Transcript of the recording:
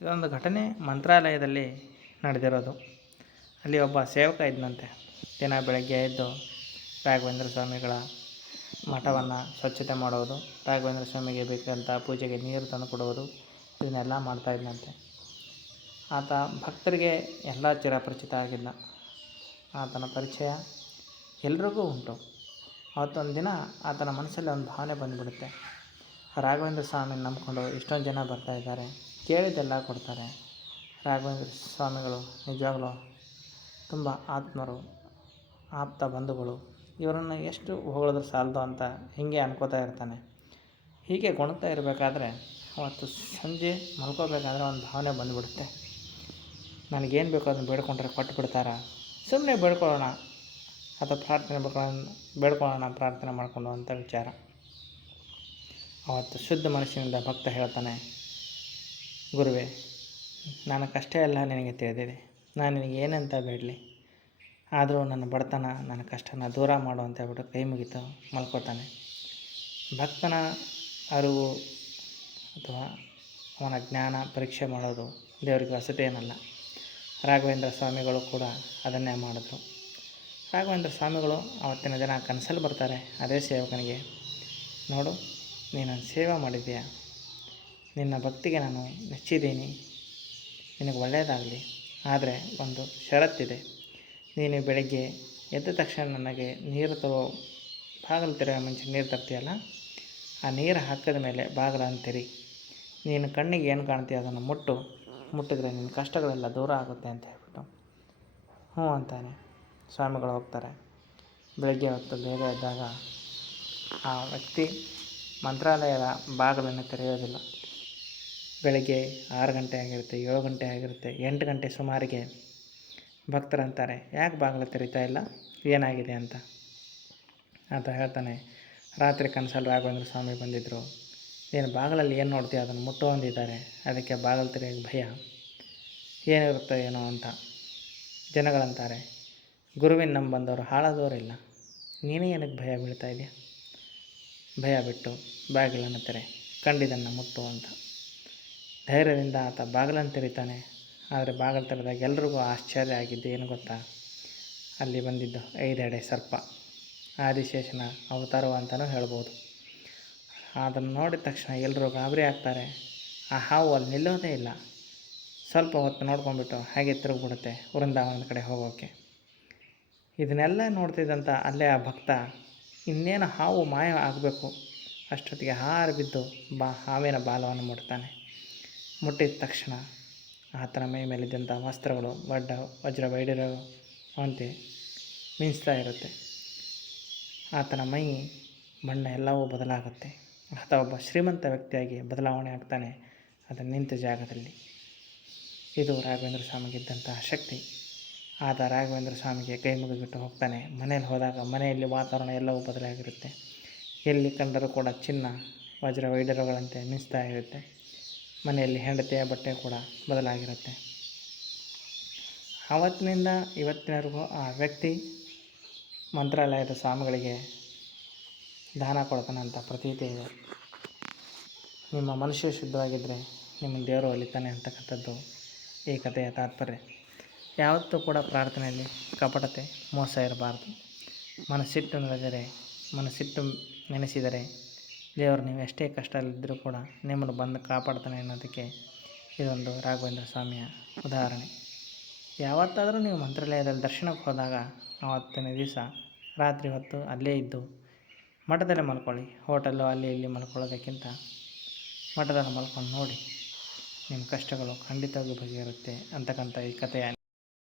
ಇದೊಂದು ಘಟನೆ ಮಂತ್ರಾಲಯದಲ್ಲಿ ನಡೆದಿರೋದು. ಅಲ್ಲಿ ಒಬ್ಬ ಸೇವಕ ಇದ್ದಂತೆ. ದಿನ ಬೆಳಗ್ಗೆ ಎದ್ದು ರಾಘವೇಂದ್ರ ಸ್ವಾಮಿಗಳ ಮಠವನ್ನು ಸ್ವಚ್ಛತೆ ಮಾಡುವುದು, ರಾಘವೇಂದ್ರ ಸ್ವಾಮಿಗೆ ಬೇಕಾದಂಥ ಪೂಜೆಗೆ ನೀರು ತಂದು ಕೊಡುವುದು, ಇದನ್ನೆಲ್ಲ ಮಾಡ್ತಾಯಿದ್ದಂತೆ. ಆತ ಭಕ್ತರಿಗೆ ಎಲ್ಲ ಚಿರಪರಿಚಿತ ಆಗಿದ್ದ. ಆತನ ಪರಿಚಯ ಎಲ್ರಿಗೂ ಉಂಟು. ಅವತ್ತೊಂದು ದಿನ ಆತನ ಮನಸ್ಸಲ್ಲಿ ಒಂದು ಭಾವನೆ ಬಂದುಬಿಡುತ್ತೆ. ರಾಘವೇಂದ್ರ ಸ್ವಾಮಿನ ನಂಬಿಕೊಂಡು ಇಷ್ಟೊಂದು ಜನ ಬರ್ತಾಯಿದ್ದಾರೆ, ಕೇಳಿದ್ದೆಲ್ಲ ಕೊಡ್ತಾರೆ. ರಾಘವೇಂದ್ರ ಸ್ವಾಮಿಗಳು ನಿಜವಾಗ್ಲೂ ತುಂಬ ಆತ್ಮರು, ಆಪ್ತ ಬಂಧುಗಳು, ಇವರನ್ನು ಎಷ್ಟು ಹೊಗಳಿದ್ರು ಸಾಲದು ಅಂತ ಹೀಗೆ ಅನ್ಕೋತಾ ಇರ್ತಾನೆ. ಹೀಗೆ ಗೊಣಗ್ತಾ ಇರಬೇಕಾದ್ರೆ ಅವತ್ತು ಸಂಜೆ ಮಲ್ಕೋಬೇಕಾದ್ರೆ ಒಂದು ಭಾವನೆ ಬಂದುಬಿಡುತ್ತೆ. ನನಗೇನು ಬೇಕೋ ಅದನ್ನು ಬೇಡ್ಕೊಂಡ್ರೆ ಕೊಟ್ಟು ಬಿಡ್ತಾರ, ಸುಮ್ಮನೆ ಬೇಡ್ಕೊಳ್ಳೋಣ ಅಥವಾ ಬೇಡ್ಕೊಳ್ಳೋಣ ಪ್ರಾರ್ಥನೆ ಮಾಡಿಕೊಂಡು ಅಂತ ವಿಚಾರ. ಅವತ್ತು ಶುದ್ಧ ಮನಸ್ಸಿನಿಂದ ಭಕ್ತ ಹೇಳ್ತಾನೆ, ಗುರುವೇ, ನನ್ನ ಕಷ್ಟ ಎಲ್ಲ ನಿನಗೆ ತಿಳಿದಿದೆ, ನಾನು ನಿನಗೆ ಏನಂತ ಬೇಡಲಿ, ಆದರೂ ನನ್ನ ಬಡತನ ನನ್ನ ಕಷ್ಟನ ದೂರ ಮಾಡು ಅಂತ ಹೇಳ್ಬಿಟ್ಟು ಕೈ ಮುಗಿತು ಮಲ್ಕೋತಾನೆ. ಭಕ್ತನ ಅರಿವು ಅಥವಾ ಅವನ ಜ್ಞಾನ ಪರೀಕ್ಷೆ ಮಾಡೋದು ದೇವರಿಗೆ ಹೊಸತೇನಲ್ಲ. ರಾಘವೇಂದ್ರ ಸ್ವಾಮಿಗಳು ಕೂಡ ಅದನ್ನೇ ಮಾಡಿದ್ರು. ರಾಘವೇಂದ್ರ ಸ್ವಾಮಿಗಳು ಆವತ್ತಿನ ದಿನ ಕನಸಲ್ಲಿ ಬರ್ತಾರೆ ಅದೇ ಸೇವಕನಿಗೆ, ನೋಡು, ನೀನು ಸೇವೆ ಮಾಡಿದ್ದೀಯ, ನಿನ್ನ ಭಕ್ತಿಗೆ ನಾನು ಮೆಚ್ಚಿದ್ದೀನಿ, ನಿನಗೆ ಒಳ್ಳೆಯದಾಗಲಿ. ಆದರೆ ಒಂದು ಷರತ್ತಿದೆ, ನೀನು ಬೆಳಗ್ಗೆ ಎದ್ದ ತಕ್ಷಣ ನನಗೆ ನೀರು ಬಾಗಿಲು ತೆರೆಯೋ ಮುಂಚೆ ನೀರು ತರ್ತೀಯಲ್ಲ, ಆ ನೀರು ಹಾಕಿದ ಮೇಲೆ ಬಾಗಿಲನ್ನು ತೆರಿ, ನೀನು ಕಣ್ಣಿಗೆ ಏನು ಕಾಣ್ತೀಯ ಅದನ್ನು ಮುಟ್ಟಿದ್ರೆ ನಿನ್ನ ಕಷ್ಟಗಳೆಲ್ಲ ದೂರ ಆಗುತ್ತೆ ಅಂತ ಹೇಳ್ಬಿಟ್ಟು ಹ್ಞೂ ಅಂತಾನೆ. ಸ್ವಾಮಿಗಳು ಹೋಗ್ತಾರೆ. ಬೆಳಗ್ಗೆ ಹೊತ್ತು ಬೇಗ ಎದ್ದಾಗ ಆ ವ್ಯಕ್ತಿ ಮಂತ್ರಾಲಯದ ಬಾಗಿಲನ್ನು ತೆರೆಯೋದಿಲ್ಲ. ಬೆಳಗ್ಗೆ 6 ಗಂಟೆ ಆಗಿರುತ್ತೆ, 7 ಗಂಟೆ ಆಗಿರುತ್ತೆ, 8 ಗಂಟೆ ಸುಮಾರಿಗೆ ಭಕ್ತರಂತಾರೆ, ಯಾಕೆ ಬಾಗಿಲು ತೆರೀತಾ ಇಲ್ಲ, ಏನಾಗಿದೆ ಅಂತ. ಆತ ಹೇಳ್ತಾನೆ, ರಾತ್ರಿ ಕನಸಲ್ಲಿ ರಾಘವೇಂದ್ರ ಸ್ವಾಮಿ ಬಂದಿದ್ದರು, ನೀನು ಬಾಗಿಲಲ್ಲಿ ಏನು ನೋಡ್ತೀಯ ಅದನ್ನು ಮುಟ್ಟು ಹೊಂದಿದ್ದಾರೆ, ಅದಕ್ಕೆ ಬಾಗಿಲು ತೆರೆಯೋಕ್ಕೆ ಭಯ, ಏನಿರುತ್ತೋ ಏನೋ ಅಂತ. ಜನಗಳಂತಾರೆ, ಗುರುವಿನ ನಂಬಿ ಬಂದವರು ಹಾಳಾದವರಿಲ್ಲ, ನೀನೇ ಏನಕ್ಕೆ ಭಯ ಬೀಳ್ತಾ ಇದೆಯಾ, ಭಯ ಬಿಟ್ಟು ಬಾಗಿಲನ್ನು ತೆರೆ, ಕಂಡಿದ್ದನ್ನು ಮುಟ್ಟು ಅಂತ. ಧೈರ್ಯದಿಂದ ಆತ ಬಾಗಿಲನ್ನು ತೆರಿತಾನೆ. ಆದರೆ ಬಾಗಿಲು ತೆರೆದಾಗ ಎಲ್ರಿಗೂ ಆಶ್ಚರ್ಯ ಆಗಿದ್ದು ಏನು ಗೊತ್ತಾ, ಅಲ್ಲಿ ಬಂದಿದ್ದು 5 ಎಡೆ ಸರ್ಪ, ಆದಿಶೇಷನ ಅವತಾರವ ಅಂತಲೂ ಹೇಳ್ಬೋದು. ಅದನ್ನು ನೋಡಿದ ತಕ್ಷಣ ಎಲ್ಲರೂ ಗಾಬರಿ ಆಗ್ತಾರೆ. ಆ ಹಾವು ಅಲ್ಲಿ ನಿಲ್ಲೋದೇ ಇಲ್ಲ, ಸ್ವಲ್ಪ ಹೊತ್ತು ನೋಡ್ಕೊಂಡ್ಬಿಟ್ಟು ಹಾಗೆ ತಿರುಗಿಬಿಡುತ್ತೆ ವೃಂದಾವನದ ಕಡೆ ಹೋಗೋಕ್ಕೆ. ಇದನ್ನೆಲ್ಲ ನೋಡ್ತಿದ್ದಂಥ ಅಲ್ಲೇ ಆ ಭಕ್ತ ಇನ್ನೇನು ಹಾವು ಮಾಯ ಆಗಬೇಕು ಅಷ್ಟೊತ್ತಿಗೆ ಹಾರಿ ಬಿದ್ದು ಹಾವಿನ ಬಾಲವನ್ನು ಮುಟ್ತಾನೆ. ಮುಟ್ಟಿದ ತಕ್ಷಣ ಆತನ ಮೈ ಮೇಲಿದ್ದಂಥ ವಸ್ತ್ರಗಳು ವಜ್ರ ವೈಢೂರ್ಯವಂತೆ ಮಿಂಚ್ತಾ ಇರುತ್ತೆ. ಆತನ ಮೈ ಬಣ್ಣ ಎಲ್ಲವೂ ಬದಲಾಗುತ್ತೆ. ಆತ ಒಬ್ಬ ಶ್ರೀಮಂತ ವ್ಯಕ್ತಿಯಾಗಿ ಬದಲಾವಣೆ ಆಗ್ತಾನೆ ಅದನ್ನು ನಿಂತ ಜಾಗದಲ್ಲಿ. ಇದು ರಾಘವೇಂದ್ರ ಸ್ವಾಮಿಗಿದ್ದಂತಹ ಶಕ್ತಿ. ಆತ ರಾಘವೇಂದ್ರ ಸ್ವಾಮಿಗೆ ಕೈ ಮುಗಿಬಿಟ್ಟು ಹೋಗ್ತಾನೆ. ಮನೇಲಿ ಹೋದಾಗ ಮನೆಯಲ್ಲಿ ವಾತಾವರಣ ಎಲ್ಲವೂ ಬದಲಾಗಿರುತ್ತೆ. ಎಲ್ಲಿ ಕಂಡರೂ ಕೂಡ ಚಿನ್ನ ವಜ್ರ ವೈಢೂರ್ಯಗಳಂತೆ ಮಿಂಚ್ತಾ ಇರುತ್ತೆ. ಮನೆಯಲ್ಲಿ ಹೆಂಡತಿಯ ಬಟ್ಟೆ ಕೂಡ ಬದಲಾಗಿರುತ್ತೆ. ಆವತ್ತಿನಿಂದ ಇವತ್ತಿನವರೆಗೂ ಆ ವ್ಯಕ್ತಿ ಮಂತ್ರಾಲಯದ ಸ್ವಾಮಿಗಳಿಗೆ ದಾನ ಕೊಡ್ತಾನೆ ಅಂತ ಪ್ರತೀತಿ ಇದೆ. ನಿಮ್ಮ ಮನುಷ್ಯ ಶುದ್ಧವಾಗಿದ್ದರೆ ನಿಮ್ಮ ದೇವರು ಒಲಿತಾನೆ ಅಂತಕ್ಕಂಥದ್ದು ಈ ಕಥೆಯ ತಾತ್ಪರ್ಯ. ಯಾವತ್ತೂ ಕೂಡ ಪ್ರಾರ್ಥನೆಯಲ್ಲಿ ಕಪಟತೆ, ಮೋಸ ಇರಬಾರ್ದು. ಮನಸ್ಸಿಟ್ಟು ನೆನೆಸಿದರೆ ದೇವರು ನೀವು ಎಷ್ಟೇ ಕಷ್ಟದಲ್ಲಿದ್ದರೂ ಕೂಡ ನಿಮ್ಮನ್ನು ಬಂದು ಕಾಪಾಡ್ತಾನೆ ಅನ್ನೋದಕ್ಕೆ ಇದೊಂದು ರಾಘವೇಂದ್ರ ಸ್ವಾಮಿಯ ಉದಾಹರಣೆ. ಯಾವತ್ತಾದರೂ ನೀವು ಮಂತ್ರಾಲಯದಲ್ಲಿ ದರ್ಶನಕ್ಕೆ ಹೋದಾಗ ಆವತ್ತಿನ ದಿವಸ ರಾತ್ರಿ ಹೊತ್ತು ಅಲ್ಲೇ ಇದ್ದು ಮಠದಲ್ಲೇ ಮಲ್ಕೊಳ್ಳಿ. ಹೋಟೆಲ್ಲು ಅಲ್ಲಿ ಇಲ್ಲಿ ಮಲ್ಕೊಳ್ಳೋದಕ್ಕಿಂತ ಮಠದಲ್ಲಿ ಮಲ್ಕೊಂಡು ನೋಡಿ, ನಿಮ್ಮ ಕಷ್ಟಗಳು ಖಂಡಿತವಾಗಿ ಬಗೆಯಿರುತ್ತೆ ಅಂತಕ್ಕಂಥ ಈ ಕಥೆಯ